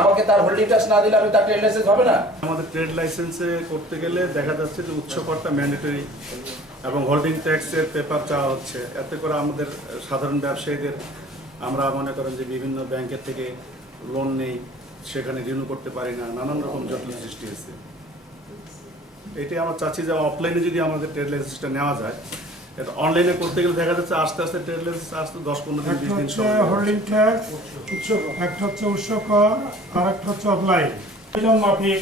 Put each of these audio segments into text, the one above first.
আমাকে তার holding tax না দিলে আমি তার ট্রেড লাইসেন্স হবে না। আমাদের ট্রেড লাইসেন্সে করতে গেলে দেখা যাচ্ছে যে উচ্চ করটা ম্যান্ডেটরি এবং হোল্ডিং ট্যাক্সের পেপার চাওয়া হচ্ছে। এতে করে আমাদের সাধারণ ব্যবসায়ীদের, আমরা মনে করেন যে বিভিন্ন ব্যাংকের থেকে লোন নেই, সেখানে রিনিউ করতে পারি না, নানান রকম জটিল সৃষ্টি হয়েছে। এটাই আমরা চাচ্ছি যে অফলাইনে যদি আমাদের ট্রেড লাইসেন্সটা নেওয়া যায় এটা অনলাইনে করতে গেলে দেখা যাচ্ছে আস্তে আস্তে ট্রেড আসতে দশ পনেরো দিন বিশ দিন সময় হোল্ডিং ট্যাক্স একটা হচ্ছে উৎস কর আর একটা হচ্ছে অফলাইন প্রয়োজন মাফিক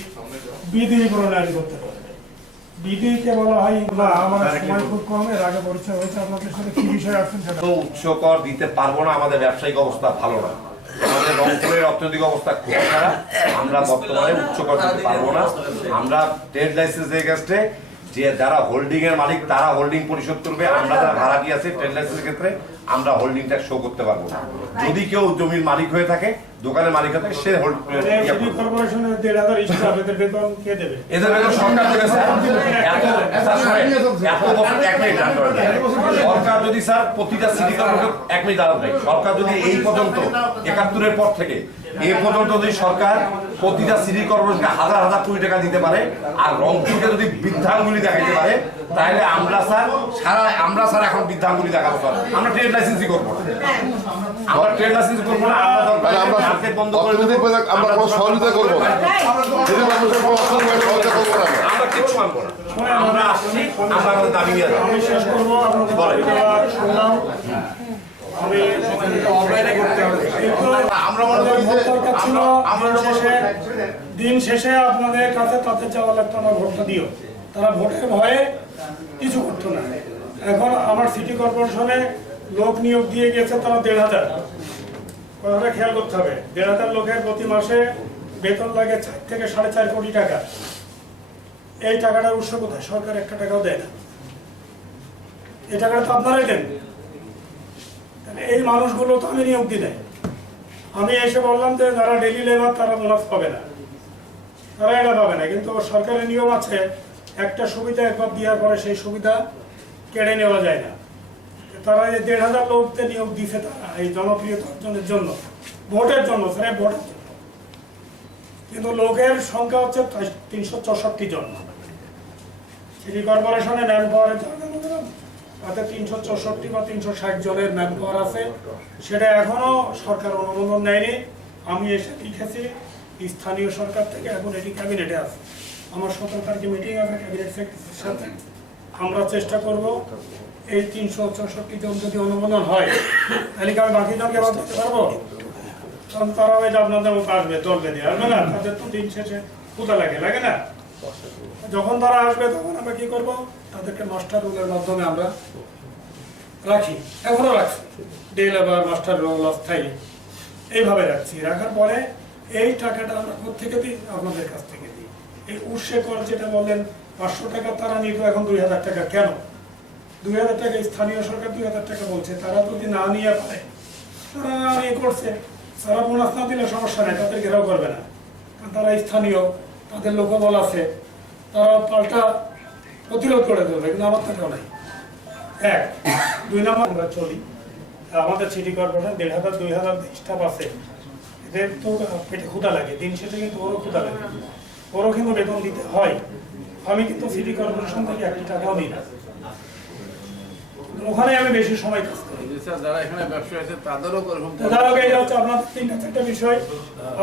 বিধি প্রণয়ন করতে বিধিকে বলা হয় না আমার সময় খুব কম এর আগে পরিচয় হয়েছে আপনাদের সাথে কি বিষয় আছেন সেটা। তো উচ্চ কর দিতে পারব না আমাদের ব্যবসায়িক অবস্থা ভালো না। আমাদের রংপুরের অর্থনৈতিক অবস্থা খুব খারাপ। আমরা বর্তমানে উচ্চ কর দিতে পারব না। আমরা ট্রেড লাইসেন্স এগেস্টে যে যারা হোল্ডিং এর মালিক, তারা হোল্ডিং পরিশোধ করবে, আমরা যারা ভাড়াটি আছে ট্রেন লাইসেন্সের ক্ষেত্রে। আমরা হোল্ডিং ট্যাক্স শো করতে পারব না। যদি কেউ জমির মালিক হয়ে থাকে দোকানের মালিক হয়ে থাকে সে হোল্ড স্টাফ এদের বেতন সরকার দেবে। সরকার যদি স্যার প্রতিটা সিটি কর্পোরেশন এক মিনিট দাঁড়ান ভাই সরকার যদি এই পর্যন্ত একাত্তরের পর থেকে এই পর্যন্ত যদি সরকার প্রতিটা সিটি কর্পোরেশনকে হাজার হাজার কোটি টাকা দিতে পারে আর রংপুরকে যদি বৃদ্ধাঙ্গুলি দেখাইতে পারে তাহলে আমরা স্যার সারা আমরা স্যার এখন বৃদ্ধাঙ্গুলি দেখাবো স্যার। আমরা ট্রেড লাইসেন্সই করব আমরা ট্রেড লাইসেন্স করব না আমরা দরকার তাহলে আমরা মার্কেট বন্ধ করে অর্থনৈতিক দেবো। ভাবে আমরা কোনো সহযোগিতা করব না। মানুষের কোনো সহযোগিতা করব না। আমরা। আমরা কিচ্ছু মানবো না। আমরা আসছি আমরা আমাদের দাবি নিয়ে আমি শেষ করব শুনলাম আমি কিন্তু আমরা মনে করি যে ভোট দরকার ছিল আমরা দিন শেষে আপনাদের কাছে তাতে চাওয়া লাগতো আমার ভোটটা দিও। তারা ভোটের ভয়ে কিছু করতো না। এখন আমার সিটি কর্পোরেশনে লোক নিয়োগ দিয়ে গেছে তারা দেড় হাজার। কথাটা খেয়াল করতে হবে। দেড় হাজার লোকের প্রতি মাসে বেতন লাগে চার থেকে সাড়ে চার কোটি টাকা। এই টাকাটার উৎস কোথায়? সরকার একটা টাকাও দেয় না। এই টাকাটা তো আপনারাই দেন। এই মানুষগুলো তো আমি নিয়োগ দিই নাই। আমি এসে বললাম যে যারা ডেলি লেবার তারা বোনাস পাবে না। তারা এটা পাবে না। কিন্তু সরকারের নিয়ম আছে, একটা সুবিধা একবার দেওয়ার পরে সেই সুবিধা কেড়ে নেওয়া যায় না। তারা এই দেড় হাজার লোককে নিয়োগ দিছে তারা এই জনপ্রিয়তা অর্জনের জন্য, ভোটের জন্য, স্যার ভোটের জন্য। কিন্তু লোকের সংখ্যা হচ্ছে তিনশো চৌষট্টি জন। সিটি কর্পোরেশনে ম্যান পাওয়ারের তাতে তিনশো চৌষট্টি বা তিনশো ষাট জনের ম্যান পাওয়ার আছে। সেটা এখনও সরকার অনুমোদন নেয়নি। আমি এসে লিখেছি, স্থানীয় সরকার থেকে এখন এটি ক্যাবিনেটে আছে। আমার সতেরো তারিখে মিটিং আছে, ক্যাবিনেট সেক্রেটারির সাথে। আমরা চেষ্টা করব এই তিনশো চৌষট্টি জন যদি অনুমোদন হয়, তাহলে কি আমি বাকি জনকে বাদ দিতে পারব? কারণ তারাও এটা আপনাদের মতো আসবে দল বেঁধে আসবে না? তাদের তো দিন শেষে কোথা লাগে লাগে না? যখন তারা আসবে, তখন আমরা কি করব? তাদেরকে মাস্টার রোলের মাধ্যমে আমরা রাখি। এখনও রাখছি। ডে লেবার, মাস্টার রোল, অস্থায়ী। এইভাবে রাখছি। রাখার পরে এই টাকাটা আমরা থেকে দিই? আপনাদের কাছ থেকে দিই। এই উৎসে কর যেটা বললেন, পাঁচশো টাকা তারা নিত, এখন দুই হাজার টাকা। কেন? দুই হাজার টাকা স্থানীয় সরকার দুই হাজার টাকা বলছে, তারা যদি না নিয়ে পারে, তারা ইয়ে করছে। তারা বোনাস না দিলে সমস্যা নেই, তাদের ঘেরাও করবে না। কারণ তারা স্থানীয়, তাদের লোকবল আছে। তারা পাল্টা প্রতিরোধ করে দেবে কিন্তু আমার থেকেও নাই। এক, দুই নম্বর, আমরা চলি। আমাদের সিটি কর্পোরেশন দেড় হাজার, দুই হাজার স্টাফ আছে। এদের তো পেটে ক্ষুদা লাগে, দিন শেষে কিন্তু ওরও ক্ষুদা লাগে। ওরও কিন্তু বেতন দিতে হয়। আমি কিন্তু সিটি কর্পোরেশন থেকে একটি টাকাও নিই না। ওখানে আমি বেশি সময় কাজ করি। যারা এখানে ব্যবসা আছে তাদেরও এরকম এটা হচ্ছে আপনার তিনটা চারটা বিষয়।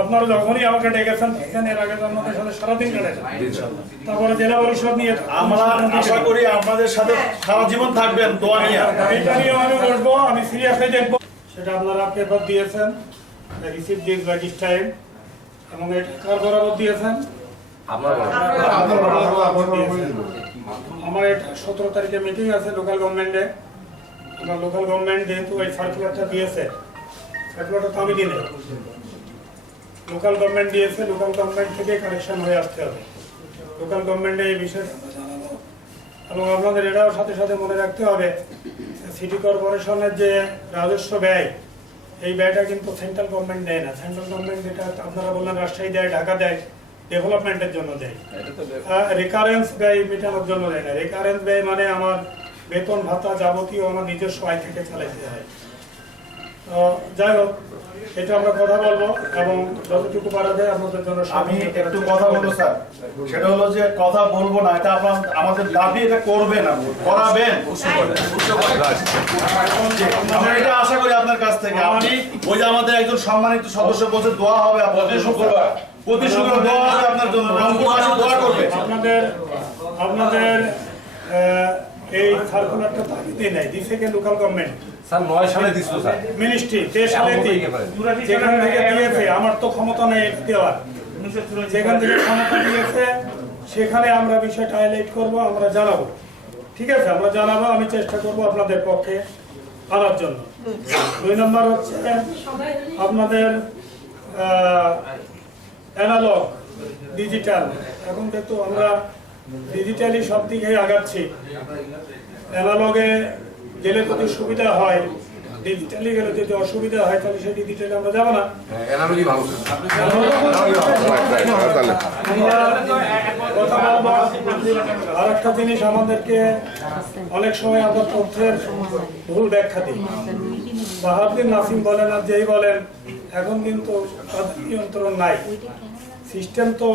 আপনারা যখনই আমাকে ডেকেছেন এখানে এর আগে আপনাদের সাথে সারাদিন কেটেছে তারপরে জেলা পরিষদ নিয়ে আমরা আশা করি আপনাদের সাথে সারা জীবন থাকবেন দোয়া নিয়ে। এইটা নিয়ে আমি বসবো আমি সিরিয়াসলি দেখব। সেটা আপনারা পেপার দিয়েছেন রিসিভ দিস বাই টাইম এবং এটা কার বরাবর দিয়েছেন? আমার এটা সতেরো তারিখে মিটিং আছে লোকাল গভর্নমেন্টে আমার লোকাল গভর্নমেন্ট যেহেতু এই সার্কুলারটা দিয়েছে সার্কুলারটা তো আমি দিই লোকাল গভর্নমেন্ট দিয়েছে লোকাল গভর্নমেন্ট থেকে কালেকশন হয়ে আসতে হবে। লোকাল গভর্নমেন্টে এই জানাব এবং আপনাদের এটাও সাথে সাথে মনে রাখতে হবে সিটি কর্পোরেশনের যে রাজস্ব ব্যয় এই ব্যয়টা কিন্তু সেন্ট্রাল গভর্নমেন্ট দেয় না। সেন্ট্রাল গভর্নমেন্ট যেটা আপনারা বললেন রাজশাহী দেয় ঢাকা দেয় ডেভেলপমেন্টের জন্য দেয়। রেকারেন্স ব্যয় মেটানোর জন্য দেয় না। রেকারেন্স ব্যয় মানে আমার বেতন ভাতা যাবতীয় আমার নিজস্ব আয় থেকে চালাইতে হয়। তো যাই হোক এটা আমরা কথা বলব এবং যতটুকু পারা যায় আপনাদের জন্য আমি একটু কথা বলব স্যার। সেটা হলো যে কথা বলব না এটা আপনার আমাদের দাবি এটা করবেন করাবেন। আমরা এটা আশা করি আপনার কাছ থেকে। আপনি ওই যে আমাদের একজন সম্মানিত সদস্য বলছে দোয়া হবে আপনাদের। শুক্রবার। প্রতি শুক্রবার দোয়া হবে আপনার জন্য রংপুরবাসী দোয়া করবে। আপনাদের আপনাদের আহ, এই সার্কুলারটা তাগিদে নেয় দিছে কে লোকাল গভর্নমেন্ট স্যার নয় সালে দিছিল স্যার। মিনিস্ট্রি কে সালে এমন দিই? করতে পারে। যেখান থেকে দিয়েছে আমার তো ক্ষমতা নেই দেওয়ার। যেখান থেকে ক্ষমতা দিয়েছে সেখানে আমরা বিষয়টা হাইলাইট করব আমরা জানাব। ঠিক আছে আমরা জানাব আমি চেষ্টা করব আপনাদের পক্ষে আনার জন্য। দুই নম্বর হচ্ছে আপনাদের অ্যানালগ ডিজিটাল এখন কিন্তু আমরা ডিজিটালি সব দিকে আগাচ্ছি অ্যানালগে গেলে যদি সুবিধা হয় ডিজিটালি গেলে যদি অসুবিধা হয় তাহলে সেই ডিজিটালি আমরা যাব না। বলব আর একটা জিনিস আমাদেরকে অনেক সময় আমরা তথ্যের ভুল ব্যাখ্যা দিই। বাহাদুর নাসিম বলেন আর যেই বলেন এখন কিন্তু তাদের নিয়ন্ত্রণ নাই। সিস্টেম তো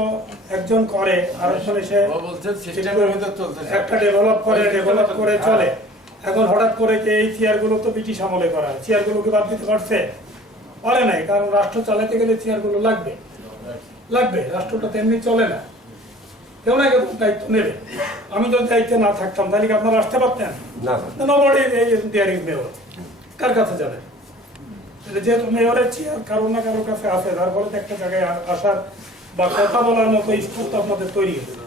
একজন করে আর ভিতর চলতেছে। একটা ডেভেলপ করে ডেভেলপ করে চলে। এখন হঠাৎ করে কি এই চেয়ারগুলো তো ব্রিটিশ আমলে করা চেয়ারগুলোকে বাদ দিতে পারছে? পারে নাই কারণ রাষ্ট্র চালাতে গেলে চেয়ারগুলো লাগবে। লাগবে রাষ্ট্রটা তেমনি চলে না। কেউ না কেউ দায়িত্ব নেবে। আমি যদি দায়িত্বে না থাকতাম তাহলে কি আপনারা আসতে পারতেন? না। নবডি এই ডিয়ারিং মেয়র কার কাছে যাবে যেহেতু মেয়রের চেয়ার কারও না কারোর কাছে আছে। তার ফলে একটা জায়গায় আসার বা কথা বলার মতো স্কুল তো আপনাদের তৈরি হয়েছে।